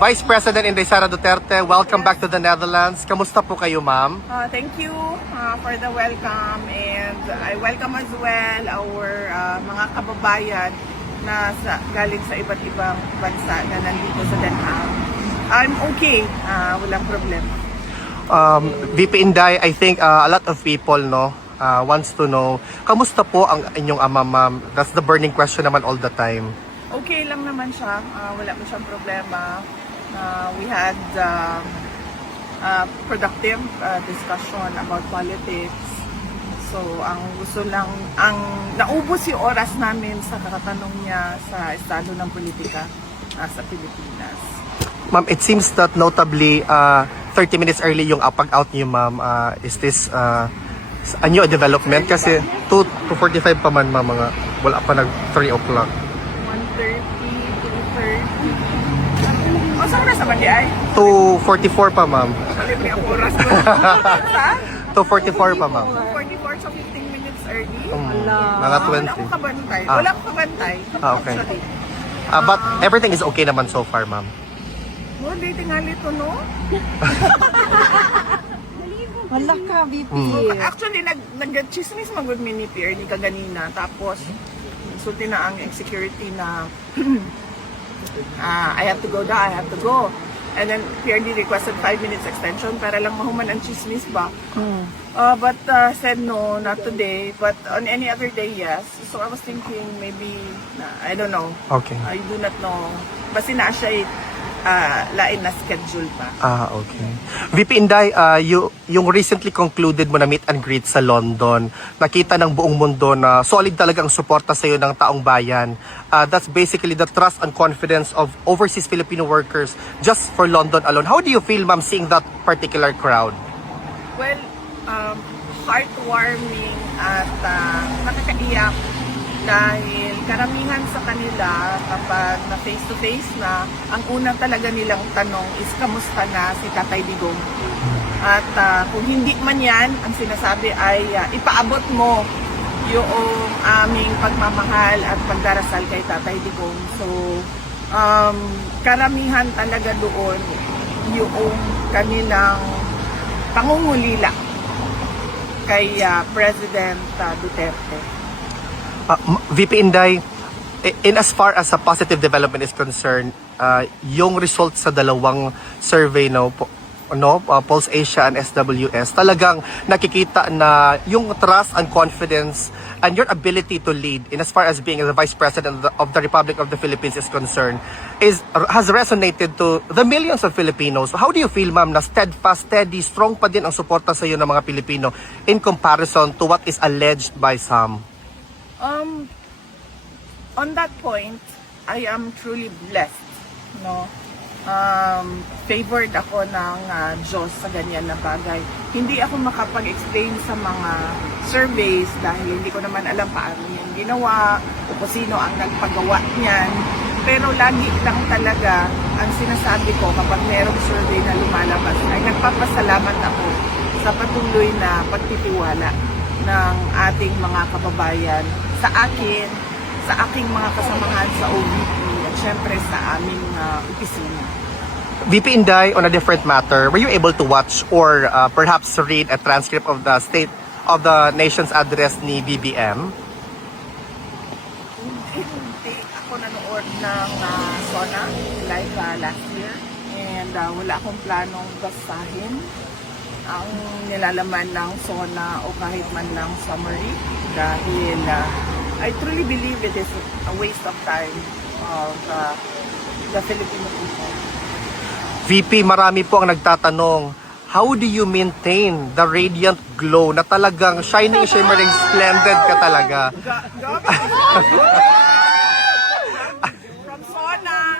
Vice President Inday Sara Duterte, welcome back to the Netherlands. Kamusta po kayo, ma'am? Thank you for the welcome, and I welcome as well our mga kababayan na galing sa iba't ibang bansa na nandito sa Den Haag. I'm okay, walang problema. VP Inday, I think a lot of people wants to know, kamusta po ang inyong ama, ma'am? That's the burning question naman all the time. Okay lang naman siya, wala mo siyang problema. We had productive discussion about politics. So, ang gusto lang, naubos yung oras namin sa kakatanong niya sa estado ng politika sa Pilipinas. Ma'am, it seems that notably 30 minutes early yung pag-out niyo, ma'am. Is this a new development? Kasi 2:45 pa man, ma'am, wala pa nag 3 o'clock. 1:30, 2:30. O, sa oras naman di ay? 2:44 pa, ma'am. Balik may ang oras mo. Sa? 2:44 pa, ma'am. 2:44, so 15 minutes early. Mga 20. Wala akong kabantay. Wala akong kabantay. Okay. Actually. But everything is okay naman so far, ma'am. Mo, di tingali to, no? Wala ka, VP. Actually, nag-chismis mag-good mini peer ni kaganina. Tapos, sulti na ang security na I have to go daw, I have to go. And then, PRD requested 5 minutes extension para lang mahuman ang chismis ba. But said no, not today. But on any other day, yes. So I was thinking maybe, I don't know. Okay. I do not know. Basta na siya lain na schedule pa. Okay. VP Inday, yung recently concluded mo na meet and greet sa London, nakita ng buong mundo na solid talagang suporta sa iyo ng taong bayan. That's basically the trust and confidence of overseas Filipino workers just for London alone. How do you feel, ma'am, seeing that particular crowd? Well, heartwarming at nakakaiyak dahil karamihan sa kanila kapag na face-to-face na, ang unang talaga nilang tanong is kamusta na si Tatay Digong. At kung hindi man yan, ang sinasabi ay ipaabot mo yung aming pagmamahal at pagdarasal kay Tatay Digong. So, karamihan talaga doon yung kanilang pangungulila kay President Duterte. VP Inday, in as far as a positive development is concerned, yung results sa dalawang survey Pulse Asia and SWS, talagang nakikita na yung trust and confidence and your ability to lead in as far as being the Vice President of the Republic of the Philippines is concerned has resonated to the millions of Filipinos. How do you feel, ma'am, na steadfast, steady, strong pa din ang suporta sa iyo ng mga Pilipino in comparison to what is alleged by some? On that point, I am truly blessed, no? Favored ako ng Diyos sa ganyan na bagay. Hindi ako makapag-explain sa mga surveys dahil hindi ko naman alam paano yung ginawa o kung sino ang nagpagawa niyan. Pero lagi lang talaga ang sinasabi ko kapag merong survey na lumalabas ay nagpapasalamat ako sa patuloy na pagtitiwala ng ating mga kababayan sa akin, sa aking mga kasamahan sa OVP at syempre sa aming opisina. VP Inday, on a different matter, were you able to watch or perhaps read a transcript of the State of the Nation's address ni BBM? Hindi ako nanood ng SONA live last year and wala akong planong basahin ang nilalaman ng SONA o kahit man lang summary dahil I truly believe it is a waste of time of the Filipino people. VP, marami po ang nagtatanong, how do you maintain the radiant glow na talagang shining, shimmering, splendid ka talaga? From SONA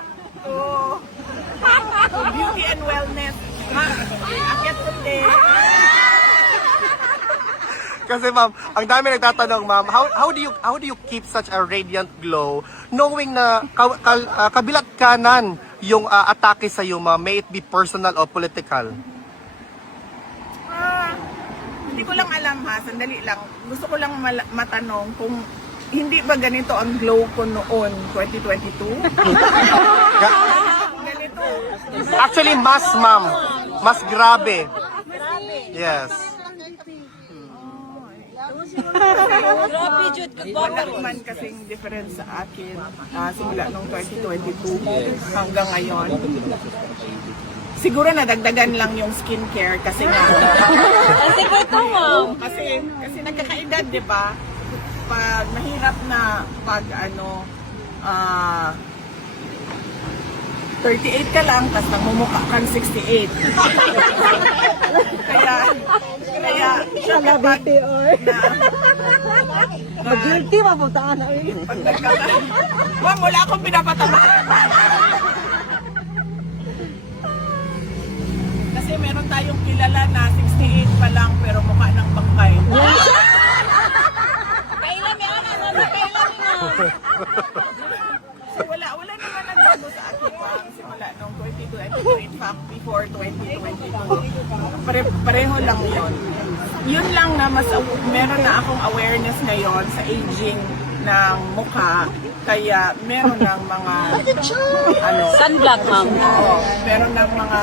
to beauty and wellness. Akit today. Kasi ma'am, ang dami nagtatanong, ma'am, how do you keep such a radiant glow knowing na kabilat kanan yung atake sa iyo, ma'am, may it be personal or political? Hindi ko lang alam ha, sandali lang. Gusto ko lang matanong kung hindi ba ganito ang glow ko noon, 2022? Ganito Actually, mas, ma'am. Mas grabe. Yes. Grabe, Jude. Wala man kasing difference sa akin simula nung 2022 hanggang ngayon. Siguro nadagdagan lang yung skincare kasi nga. Kasi ko ito, ma'am. Kasi nagkakaedad, di ba? Pag mahirap na pag 38 ka lang, tapos nagmumukha kang 68. kaya siya kapag Mag-guilty, mabutaan na. pag Ma'am, wala akong pinapatama. Kasi meron tayong kilala na 68 pa lang pero mukha ng bangkay. Kailan may anak, ma'am. Kailan nga. So wala naman nagbago sa akin pang simula nung 2022. In fact, before 2022. Pareho lang yun. Yun lang na meron na akong awareness ngayon sa aging ng mukha. Kaya meron ng mga Sunblock, ma'am. oo, meron ng mga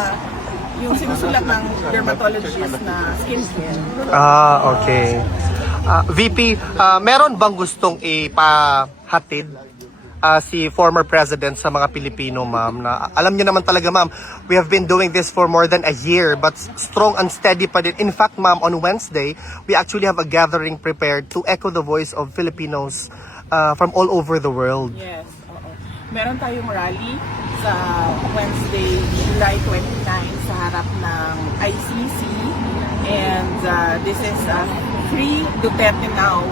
yung sinusulat ng dermatologist na skincare. Okay. VP, meron bang gustong ipahatid si former president sa mga Pilipino, ma'am? Na alam niyo naman talaga, ma'am, we have been doing this for more than a year, but strong and steady pa din. In fact, ma'am, on Wednesday, we actually have a gathering prepared to echo the voice of Filipinos from all over the world. Yes, oo. Meron tayong rally sa Wednesday, July 29 sa harap ng ICC. And this is a Free Duterte Now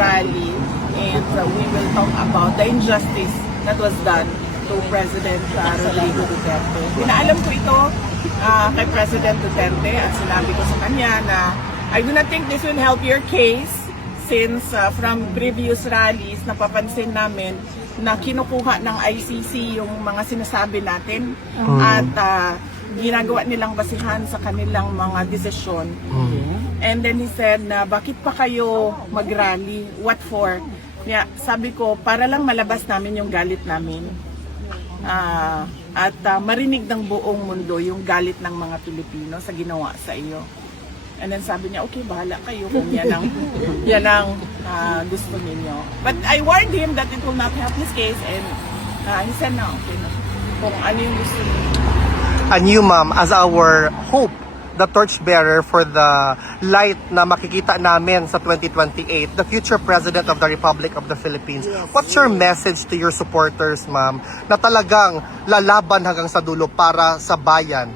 rally. And we will talk about the injustice that was done to President Rodrigo Duterte. Pinaalam ko ito kay President Duterte at sinabi ko sa kanya na I do not think this will help your case since from previous rallies napapansin namin na kinukuha ng ICC yung mga sinasabi natin at ginagawa nilang basihan sa kanilang mga desisyon. And then he said na bakit pa kayo mag-rally? What for? Yeah, sabi ko, para lang malabas namin yung galit namin. At marinig ng buong mundo yung galit ng mga Pilipino sa ginawa sa iyo. And then sabi niya, okay, bahala kayo kung yan ang gusto ninyo. But I warned him that it will not help his case and he said no, okay na. Kung ano yung gusto niyo. And you, ma'am, as our hope, the torchbearer for the light na makikita namin sa 2028, the future President of the Republic of the Philippines. What's your message to your supporters, ma'am, na talagang lalaban hanggang sa dulo para sa bayan?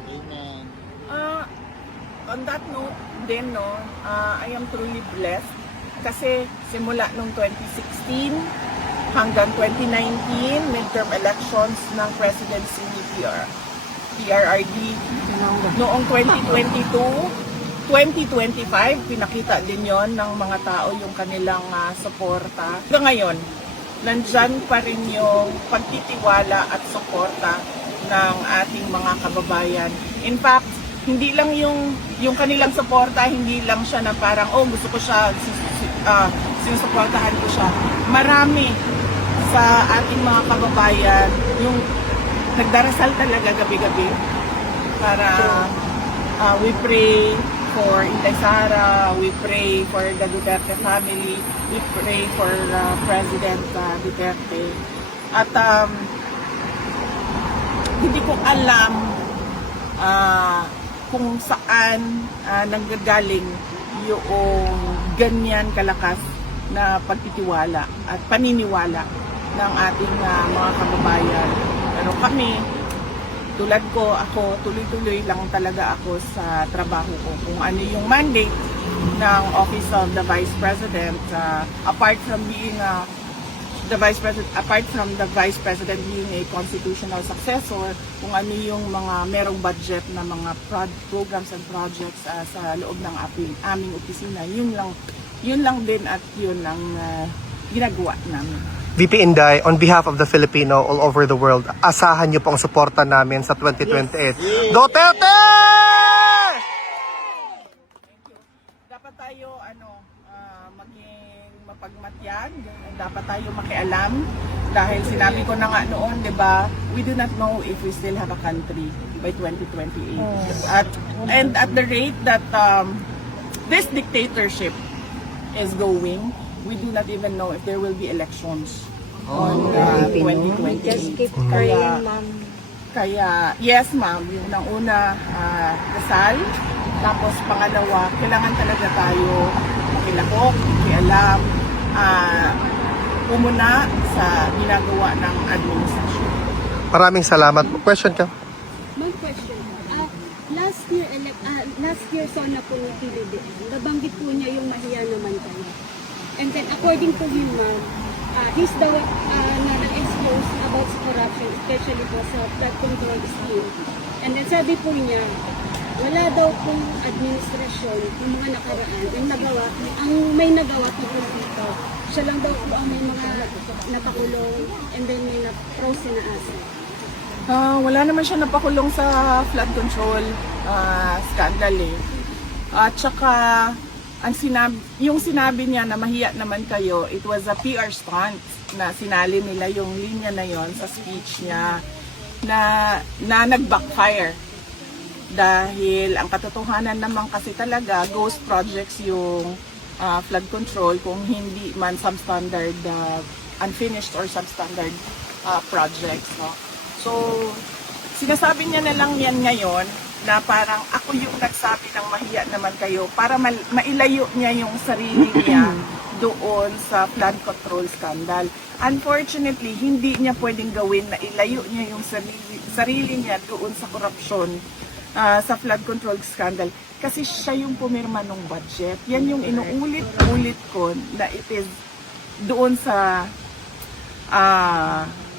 On that note, din, I am truly blessed kasi simula nung 2016 hanggang 2019, midterm elections ng presidency ni PRRD. Noong 2022, 2025, pinakita din yon ng mga tao yung kanilang suporta. Hanggang ngayon, nandyan pa rin yung pagtitiwala at suporta ng ating mga kababayan. In fact, hindi lang yung kanilang suporta, hindi lang siya na parang, oh, gusto ko siya, sinusuportahan ko siya. Marami sa ating mga kababayan yung nagdarasal talaga gabi-gabi para we pray for Inday Sara, we pray for the Duterte family, we pray for President Duterte. At hindi ko alam kung saan nanggagaling yung ganyan kalakas na pagtitiwala at paniniwala ng ating mga kababayan. Pero kami, tulad ko, ako, tuloy-tuloy lang talaga ako sa trabaho ko. Kung ano yung mandate ng Office of the Vice President, apart from the Vice President being a constitutional successor, kung ano yung mga merong budget na mga programs and projects sa loob ng aming opisina, yun lang din at yun ang ginagawa namin. VP Inday, on behalf of the Filipino all over the world, asahan niyo pong suporta namin sa 2028. Duterte! Dapat tayo maging mapagmatyag, dapat tayo makialam. Dahil sinabi ko na nga noon, di ba, we do not know if we still have a country by 2028. And at the rate that this dictatorship is going, we do not even know if there will be elections on 2028. Just keep Kaya, praying, ma'am. kaya, yes ma'am, yung unang-una, dasal. Tapos pangalawa, kailangan talaga tayo makilahok, makialam, umuna sa ginagawa ng administrasyon. Maraming salamat. Question ka? Ma'am, question. Last year sana po ni PBBM, nabanggit po niya yung mahiya naman tayo. And then according to him, ma'am, he's the na na-expose about sa corruption, especially po sa flood control scheme. And then sabi po niya, wala daw pong administrasyon yung mga nakaraan, ang may nagawa tungkol dito. Siya lang daw po ang may mga napakulong and then may na-frozen na asset. Wala naman siya napakulong sa flood control scandal eh. At saka, yung sinabi niya na mahiya naman kayo, it was a PR stunt na sinali nila yung linya na yon sa speech niya na nag-backfire. Dahil ang katotohanan naman kasi talaga, ghost projects yung flood control kung hindi man substandard, unfinished or substandard projects. No? So, sinasabi niya na lang yan ngayon na parang ako yung nagsabi ng mahiya naman kayo para mailayo niya yung sarili niya doon sa flood control scandal. Unfortunately, hindi niya pwedeng gawin na ilayo niya yung sarili niya doon sa korupsyon sa flood control scandal kasi siya yung pumirma ng budget. Yan yung inuulit-ulit ko na it is doon sa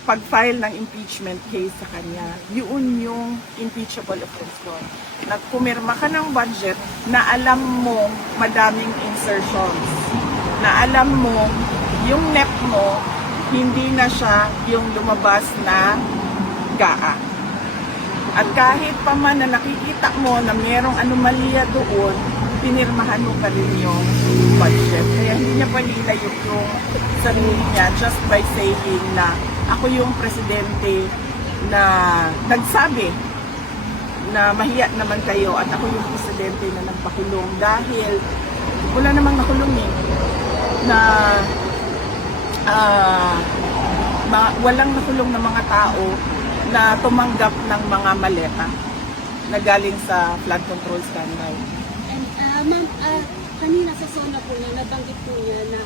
pag-file ng impeachment case sa kanya. Yun yung impeachable offense doon. Nagpumirma ka ng budget na alam mo madaming insertions. Na alam mo yung NEP mo hindi na siya yung lumabas na GAA. At kahit pa man na nakikita mo na merong anomalya doon, pinirmahan mo pa rin yung budget. Kaya hindi niya palilayo yung sarili niya just by saying na ako yung presidente na nagsabi na mahiya naman kayo at ako yung presidente na nagpakulong dahil wala namang nakulong eh na walang nakulong na mga tao na tumanggap ng mga maleta na galing sa flood control scandal. And ma'am, kanina sa zona po niya, nabanggit po niya na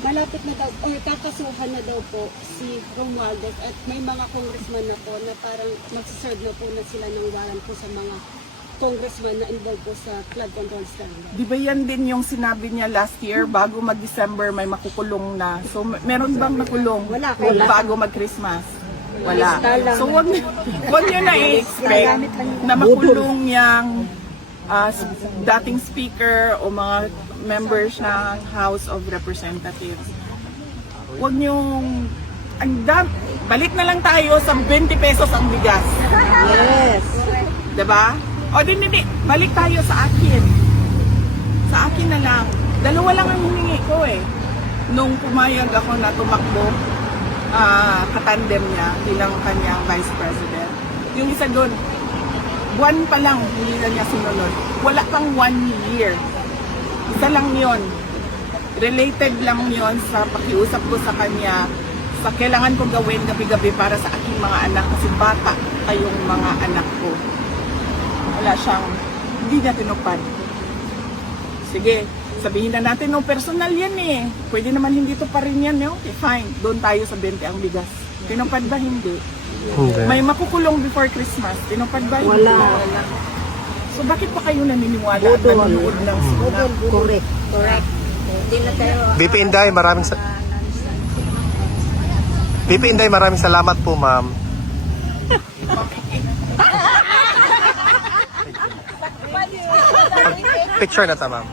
malapit na daw, or kakasuhan na daw po si Romualdez at may mga congressman na po na parang magsaserve na po na sila ng warrant po sa mga congressman na involved po sa flood control scandal. Di ba yan din yung sinabi niya last year, bago mag-December may makukulong na. So meron bang nakulong bago mag-Christmas? Wala. So wag niyo na i-expect na makulong yung dating speaker o mga members ng House of Representatives. Huwag niyong balik na lang tayo sa 20 pesos ang bigas. Yes. Diba? O hindi, balik tayo sa akin. Sa akin na lang. Dalawa lang ang hiningi ko eh. Nung pumayag ako na tumakbo, katandem niya bilang kanyang vice president. Yung isa doon, buwan pa lang hindi na niya sinunod. Wala pang 1 year. Isa lang yon. Related lang yon sa pakiusap ko sa kanya sa kailangan kong gawin gabi-gabi para sa aking mga anak kasi bata kayong mga anak ko. Wala siyang, hindi niya tinupad. Sige, sabihin na natin, no, personal yan eh. Pwede naman hindi to pa rin yan, no? Okay, fine. Doon tayo sa 20 ang bigas. Tinupad ba? Hindi. May makukulong before Christmas. Tinupad ba? Hindi. Wala. So bakit pa kayo naniniwala at nanonood ng sila? Correct. Hindi na tayo. VP Inday, maraming salamat po, ma'am. Picture na ta, ma'am.